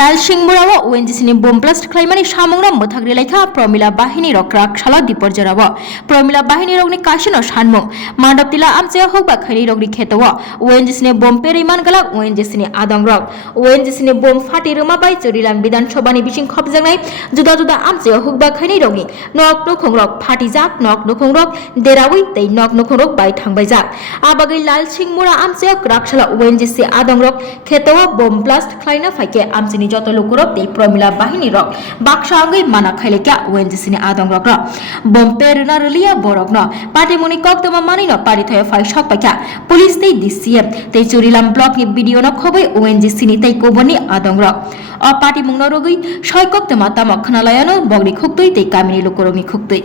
लालसिंहमुराव ओएनजीसीनि bomb blast खालामनानै सामंरा मोथाग्रि लायखा प्रमिला बाहिनी रक रागशाला दिपरजराव प्रमिला बाहिनी रगनि काशिनो सानमुं मान्डपतिला आमचे होगबा खैनि रगनि खेतव ओएनजीसीनि बम पेरिमान गला ओएनजीसीनि आदं रक ओएनजीसीनि बम फाटी रोमाबाय जरिलां विधानसभानि बिसिं खबजांनाय जुदा जुदा आमचे होगबा खैनि रगनि नक नखं रक फाटी जाक नक नखं रक देरावै तै नक नखं रक बाय थांबाय जाक आबागै लालसिंहमुरा आमचे रागशाला ओएनजीसी आदं रक खेतव बम ब्लास्ट खालायना फाइके आमचे যত লোকর এই প্রমিলা বাহিনী রক বাক্সাঙ্গই মানা খাইলেকা ওএনজিসিনি আদং রক বম্পের নারলিয়া বরক ন পাটিমনি কক্তমা মানি ন পারি থয় ফাই সক পাকা পুলিশ তেই ডিসিএম তেই চুরিলাম ব্লক নি ভিডিও ন খবই ওএনজিসিনি তেই কোবনি আদং রক অ পাটিমুং ন রগই ছয় কক্তমা তামক খানালায়ানো বগরি খুকতই তেই কামিনী লোকরমি খুকতই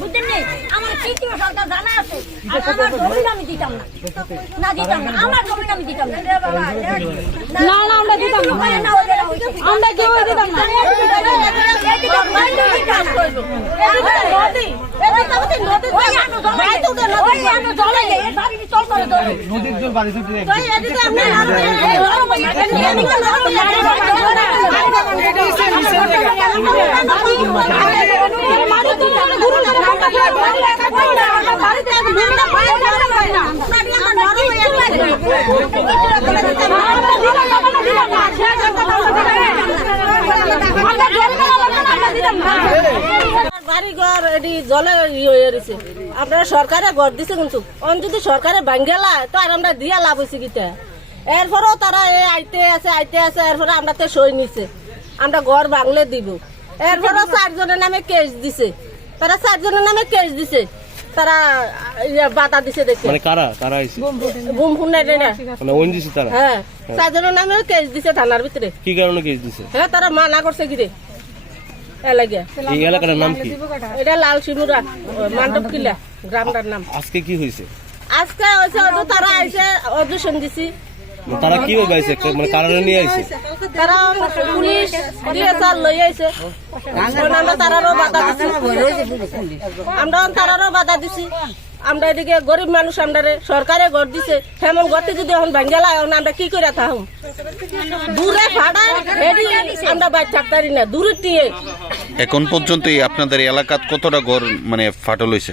বুঝলেন আমার তৃতীয় সরকার জানা আছে আর আমার জমি আমি দিতাম না দিতাম না আমার জমি আমি দিতাম না না আমরা দিতাম না আমরা কেউ দিতাম না নদীর জল বাড়ি বাড়িঘর এটি জলে হয়েছে আপনারা সরকারে ঘর দিছে কিন্তু যদি সরকারে ভাঙ্গেলা তো আর আমরা দিয়া লাভ হয়েছে কিতা এরপরেও তারা আইতে আছে এরপরে আমরা তো সই নিছে আমরা ঘর ভাঙলে দিব এরপরেও 4 জনের নামে কেস দিছে তারা 4 জনের নামে কেস দিছে তারা বাধা দিছে দেখে মানে কারা আইছে বুম ফুনাই না মানে ওএনজিসি তারা হ্যাঁ 4 জনের নামে কেস দিছে থানার ভিতরে কি কারণে কেস দিছে হ্যাঁ তারা মানা করছে কি রে এই এলাকার নাম কি এটা লালসিমুরা মান্ডপ কিলা গ্রামটার নাম আজকে কি হয়েছে আজকে হয়েছে তারা আইছে অডিশন দিছি তারা কি ভাবে আইছে মানে কারণে নিয়ে আইছে তারা পুলিশ ডিএসআর লই আইছে আমরা তারারও বাধা দিছি আমরা এদিকে গরিব মানুষ আমরা সরকারে ঘর দিছে হেমন ঘরটি যদি এখন ভাঙ্গেলা এখন আমরা কি করে থাকুম দূরে ভাড়া হেডি আমরা বাইর থাকতারি না দূরে টিয়ে এখন পর্যন্ত আপনাদের এলাকাত কতটা ঘর মানে ফাটল হয়েছে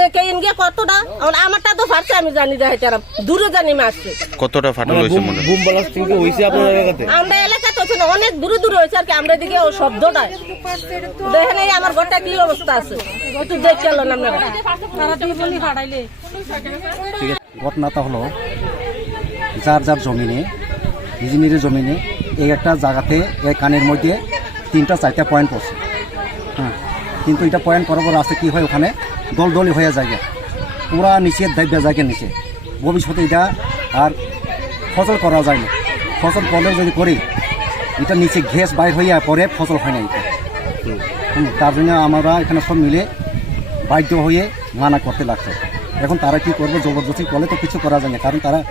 দেখে ইনগে কতটা আমারটা তো ফাটছে আমি জানি যাইতাম দূরে জানি মারছে কতটা ফাটল হয়েছে মনে বুম ব্লাস্টিং কি হইছে আপনাদের এলাকাতে আমরা এলাকাতে হচ্ছে না অনেক দূরে হয়েছে আর কি আমরা এদিকে ও শব্দটা দেখেন এই আমার ঘরটা কি অবস্থা আছে একটু দেখে এলেন আপনারা ঘটনাটা হলো যার জমিনে নিজের জমিনে এই একটা জায়গাতে এই কানের মধ্যে 3-4টা পয়েন্ট পড়ছে হ্যাঁ কিন্তু এটা পয়েন্ট করার পর আছে কি হয় ওখানে দলদলি হয়ে যায় পুরা নিচে দাইবা যায় নিচে ভবিষ্যতে এটা আর ফসল করা যায় না ফসল করলেও যদি করি এটা নিচে গ্যাস বাইর হইয়া পরে ফসল হয় না এটা তার জন্য আমরা এখানে সব মিলে বাধ্য হয়ে মানা করতে লাগছে এখন তারা কি করবে জবরদস্তি করলে তো কিছু করা যায় না কারণ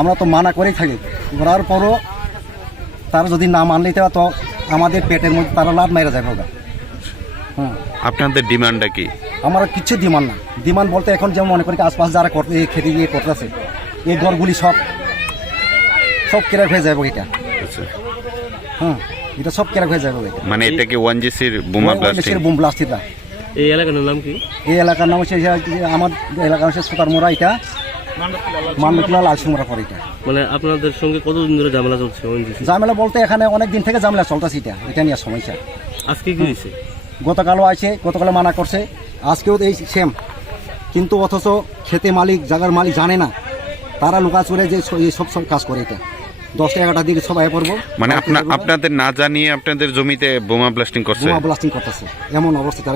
আমরা তো মানা করেই থাকি করার পরও তারা যদি না মানলে তো আমাদের পেটের মধ্যে তারা লাভ মেরে যাবে ওরা হ্যাঁ আপনাদের ডিমান্ডটা কি আমার কিছু ডিমান্ড না ডিমান্ড বলতে এখন যেমন মনে করি আশপাশ যারা খেতে গিয়ে করতেছে এই ঘরগুলি সব কেরা হয়ে যাবে এটা হ্যাঁ এটা সব কেরা হয়ে যাবে মানে এটা কি ওএনজিসির বোমা ব্লাস্টিংটা এই এলাকার নাম কি এই এলাকার নাম হচ্ছে আমার এলাকা হচ্ছে সুতারমোড়া এটা মান্ডপলা লালসিমুরা পরে এটা মানে আপনাদের সঙ্গে কতদিন ধরে ঝামেলা চলছে ঝামেলা বলতে এখানে অনেক দিন থেকে ঝামেলা চলতেছে এটা নিয়ে সমস্যা আজকে কি হয়েছে গতকালও আছে গতকালে মানা করছে আজকেও এই সেম কিন্তু অথচ খেতে মালিক জায়গার মালিক জানে না তারা লুকা চলে যে সব কাজ করে এটা 10-11টার দিকে সব আয় পড়বো মানে আপনাদের না জানিয়ে আপনাদের জমিতে বোমা ব্লাস্টিং করতেছে এমন অবস্থা তারা